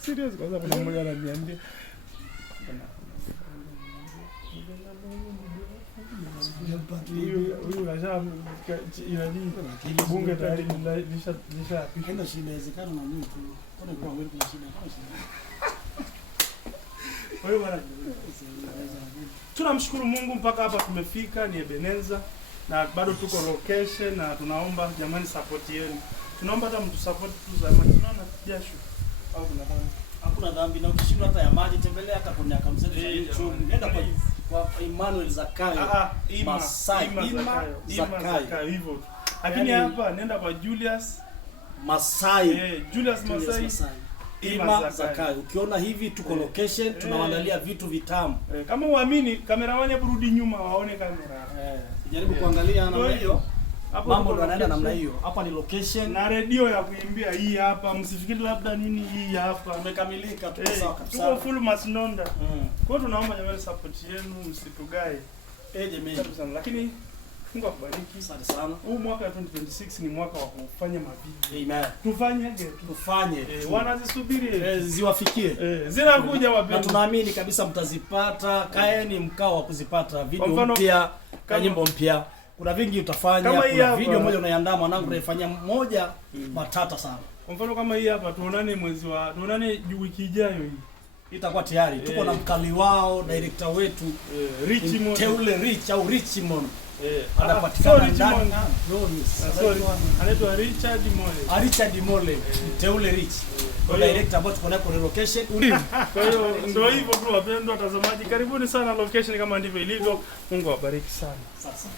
Serious kwanza kuna mmoja ananiambia huyu kasha inani bunge tayari nisha kenda shida inawezekana na mimi tu. Kuna kwa wewe kuna shida kama shida. Wewe bwana. Tunamshukuru Mungu mpaka hapa tumefika, ni Ebeneza na bado tuko location na tunaomba jamani support yenu. Tunaomba hata mtu support tu za maji. Tunaona jasho au kuna dhambi. Hakuna dhambi na ukishindwa hata ya maji tembelea hata kwenye akamsaidia YouTube. Nenda kwa Emmanuel Zakayo. Masai Zakayo hivyo. Lakini hapa nenda kwa Julius Masai. Julius Masai. Ima Zakayo. Ukiona hivi tuko location, tunawaandalia vitu vitamu. Kama uamini kamera wanya burudi nyuma waone kamera. Jaribu kuangalia namna hiyo. Mambo ndo yanaenda namna hiyo. Hapa ni location na radio ya kuimbia hii hapa. Msifikiri labda nini hii hapa. Tumekamilika, tuko sawa kabisa. Tuko full Masnonda. Kwa hiyo tunaomba jamani support yenu, msitugae. Jamani. Lakini Mungu akubariki. Asante sana. Huu mwaka 2026 ni mwaka wa kufanya mavideo. Amen. Tufanye. Wanazisubiri ziwafikie. Zinakuja wapendwa. Na tunaamini kabisa mtazipata. Kaeni mkao wa kuzipata video mpya, nyimbo mpya. Kuna vingi utafanya, kuna video moja unaiandaa mwanangu unaifanyia moja matata sana. Kwa mfano kama hii hapa tuonane wiki ijayo hii. Itakuwa tayari. Tuko na mkali wao, director wetu Richmond. Teule Rich au Richmond. Anapatikana ndani. Anaitwa Richard Mole. Richard Mole. Teule Rich. Kwa director ambao tuko nayo kwa location. Kwa hiyo ndio hivyo tu wapendwa watazamaji. Karibuni sana location kama ndivyo ilivyo. Mungu awabariki sana. Sasa